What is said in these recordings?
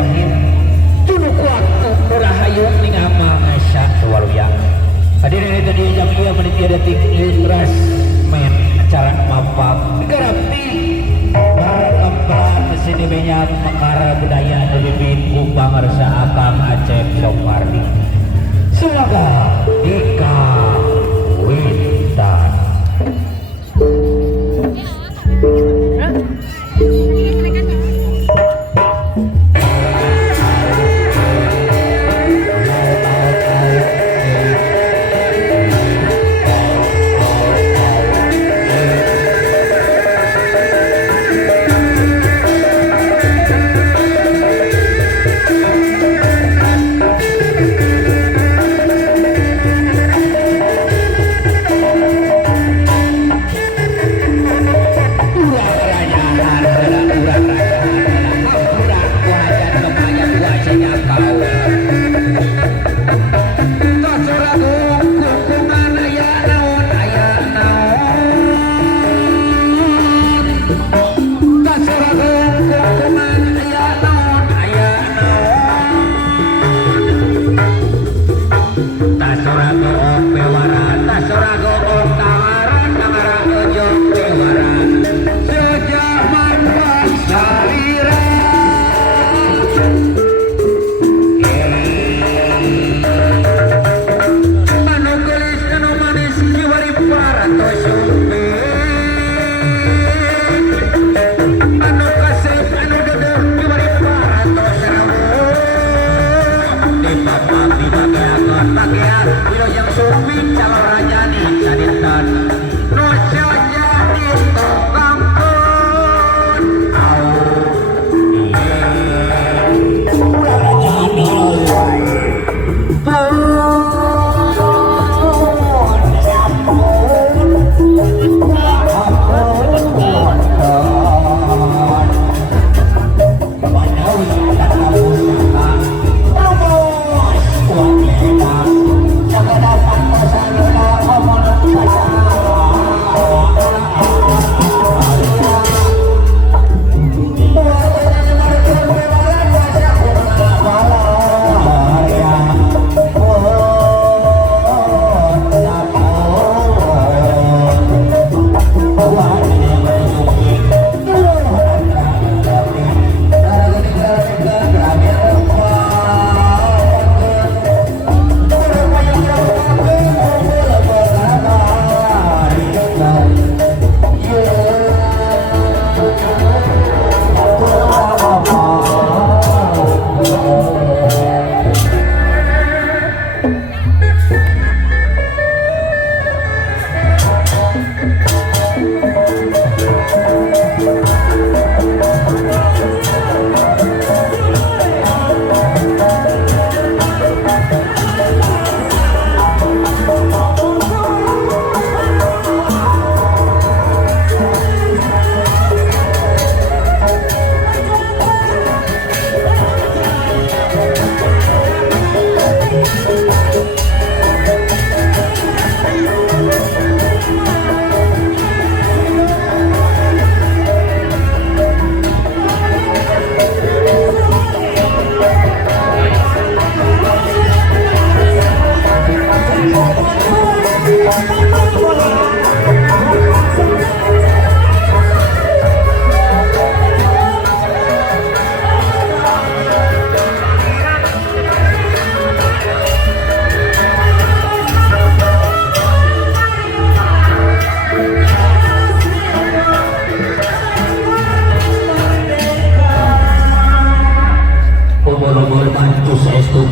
Bismillahirrahmanirrahim. Tuluh waktu rahayu ningamang satu waluya. Hadirin itu di jam ia meniti detik Indras men acara mapak garapi berkembang sini banyak mekar budaya lebih kupang rasa akang Acep Sopardi. Semoga Dika Wintan.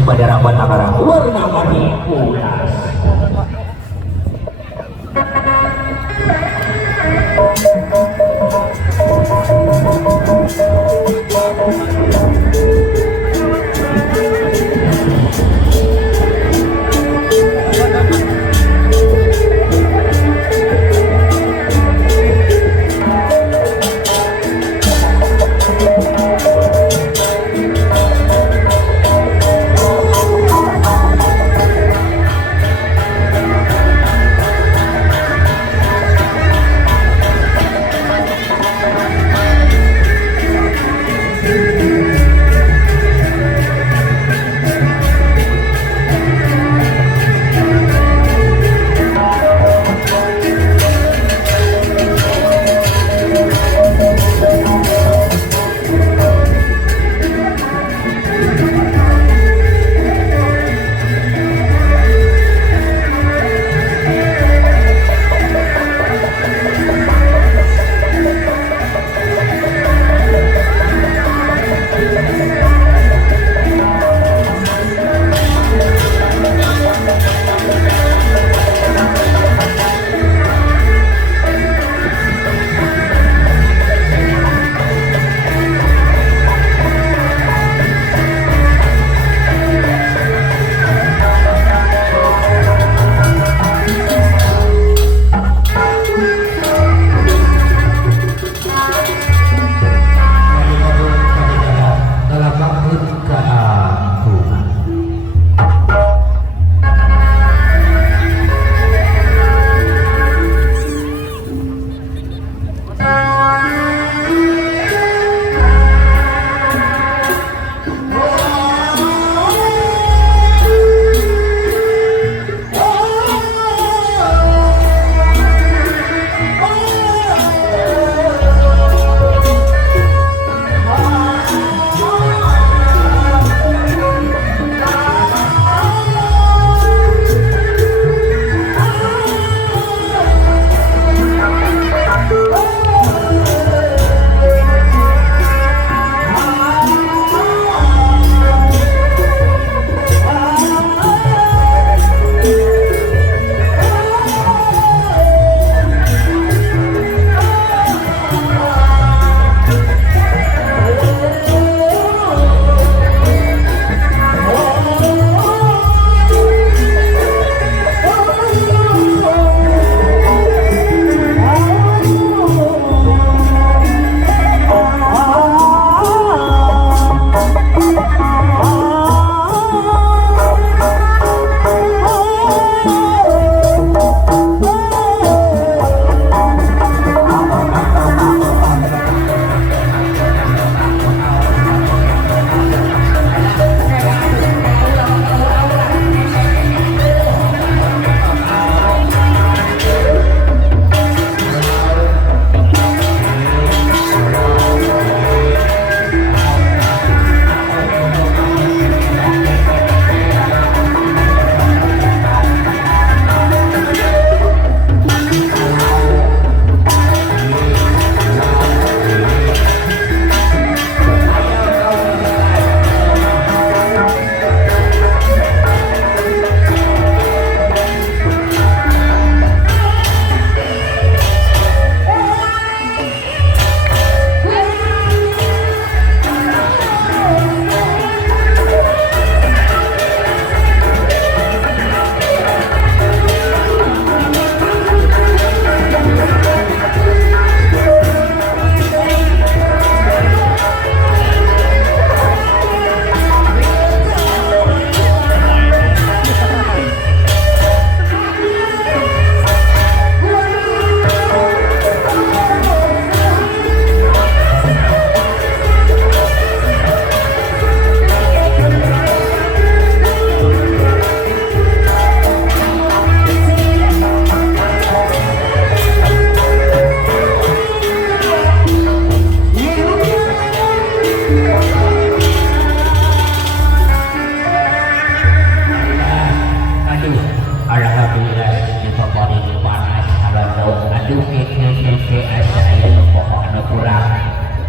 pada rapat acara warna warni ulas.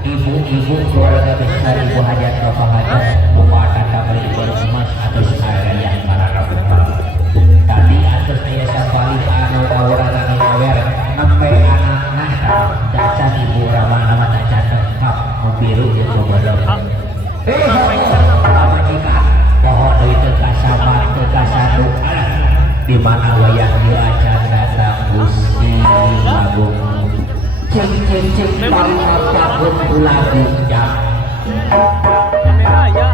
ibu-ibu keluarga besar ibu hajat bapak hajat bapak tata beli emas atau harga yang para bapak tadi atas saya sapali anu orang lagi ngawer sampai anak nasa dacan ibu ramah nama dacan tetap biru ya coba dong apa jika pohon itu kasabat kesadu di mana wayang dia acan datang Gusti Agung cek banget takut lagu jam kamera ya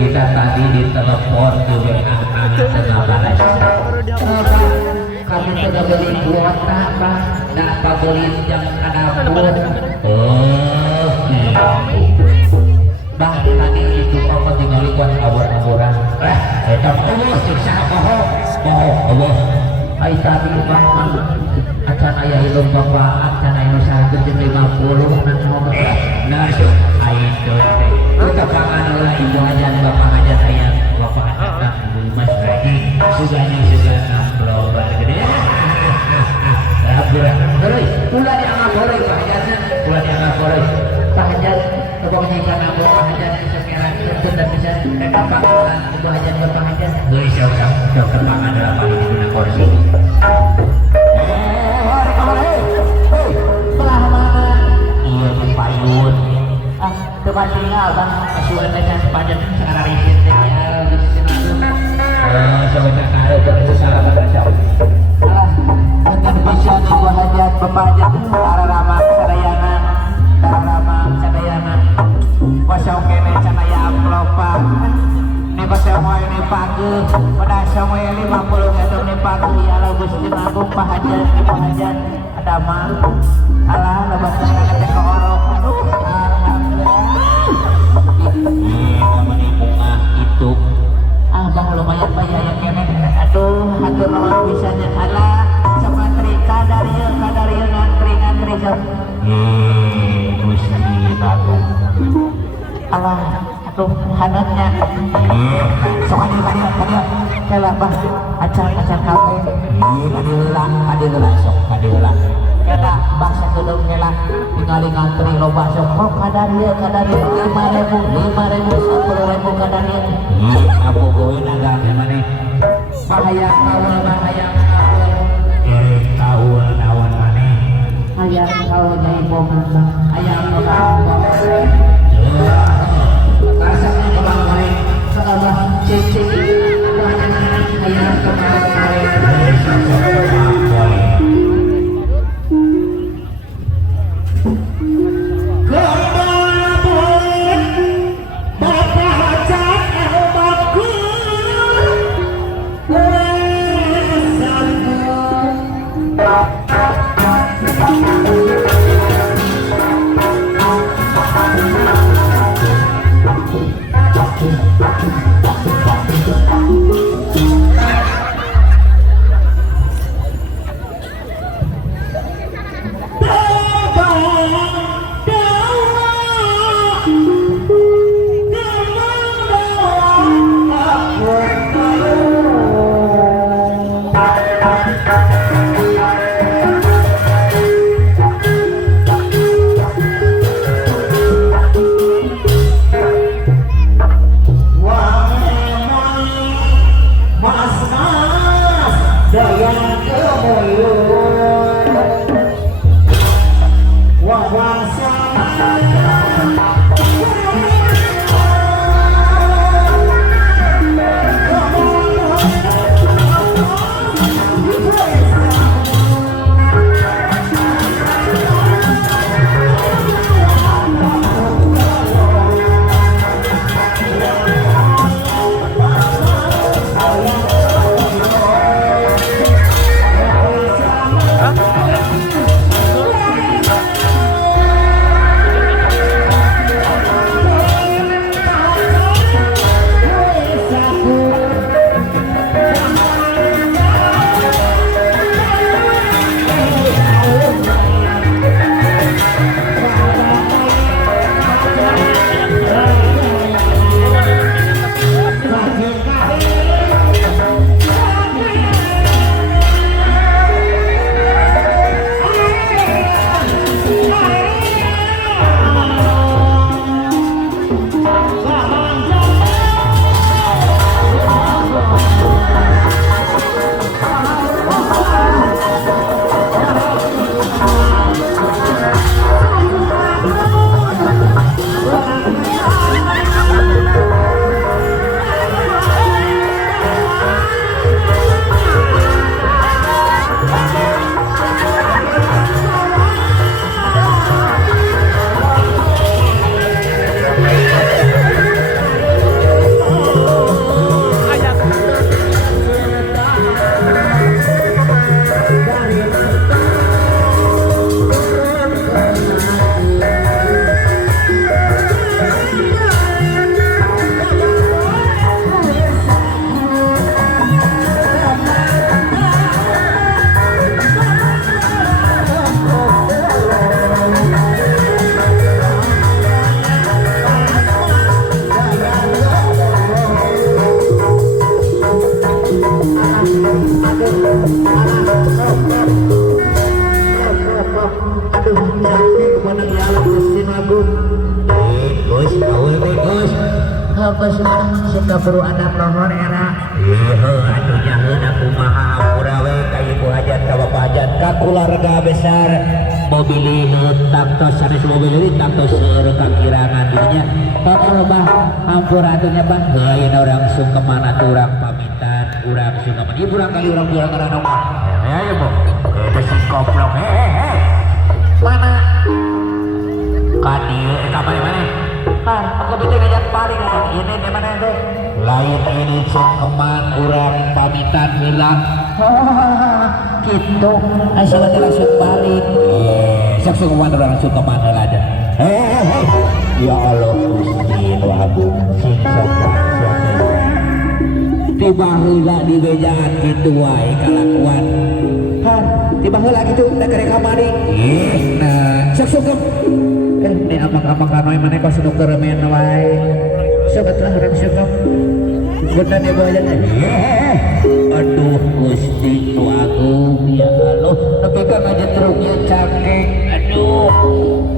kita tadi ditelepon di WA tengah balas kamu sudah beli kuota pak dan favorit yang ada pun bang tadi itu apa tinggal ikut abur-aburan tetap Allah siksa bohong Allah ay tadi bang acan ayah ilum bapak acan ayah usaha kerja 50 nah ay itu kita pangan oleh ibu ajan bapak ajan ayah bapak ajan ibu mas lagi suganya global gede abur ulah dianggap boleh pak ajannya ulah dianggap boleh pak ajan pokoknya karena bapak ajan sekarang itu dan bisa mereka pangan ibu ajan bapak ajan bisa dokter pangan dalam hal ini guna kursi payun depan tinggal bang asuhan dengan sepanjang sekarang riset sebentar karo itu salah berkacau mungkin bisa ibu hajat bapak hajat para ramah sadayangan kosong kene canaya amplopa ini kosong ini pagu pada semua 50 atau ini pagu ya Allah Gusti Agung Pak Hajat ibu hajat ada mah alah lebat sana ke orok aduh itu bang lumayan bayar yang kene aduh hatur nuhun bisanya alah sama trika dari ngantri Gusti Agung alah aduh hanatnya soalnya tadi kela bah acan kafe kadilah sok kadilah kela bangsa gedung kela tinggal ngantri loba sok kok kadarieu 5.000 10.000 kadarieu aku goin agak gimana bahaya kaul nawan maneh hayang kaul nyai boga hayang boga rasanya kebang baik sekabah cek hayang kebang baik Habis suka buru anak nohon era atunya heuna kumaha hampura we ka ibu hajat ka bapak hajat ka keluarga besar mobil taktos sanes mobil ini taktos seueur kakirangan dirinya pakulbah hampura atunya bang heuyeuna urang sungkeman atuh urang pamitan urang sungkeman ieu urang kali urang biar karana mah ya bu eta si goblok mana ka dieu ka mana kan aku bisa ngajak paling ini di mana teh lain ini sungkeman urang pamitan hilang gitu asal langsung balik sok sungkeman urang sungkeman heula ada ya Allah Gusti nu agung sing sopan tiba heula di bejaan kitu wae kalakuan kan tiba heula kitu da keur kamari nah sok sungkem ini amak-amak kanoy mana kau sudah keremen wae sobatlah orang syukur bener ibu aja aduh Gusti nu agung ya Allah tapi kan aja truknya cangkeng aduh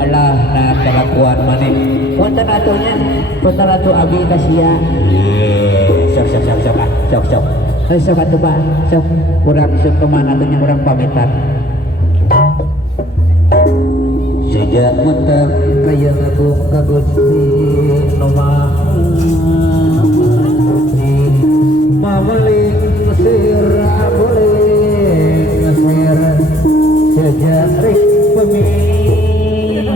alah nah kelakuan mana punten atunya punten atu abi kasia sok sok atuh Pak sok urang sok kemana atunya urang pamitan sejak muter kaya aku kagusti nomah mabeling ngesir abeling ngesir sejak rik peming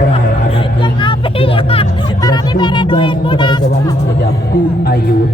berai anak gerak tumbang kepada jawali sejak ku ayun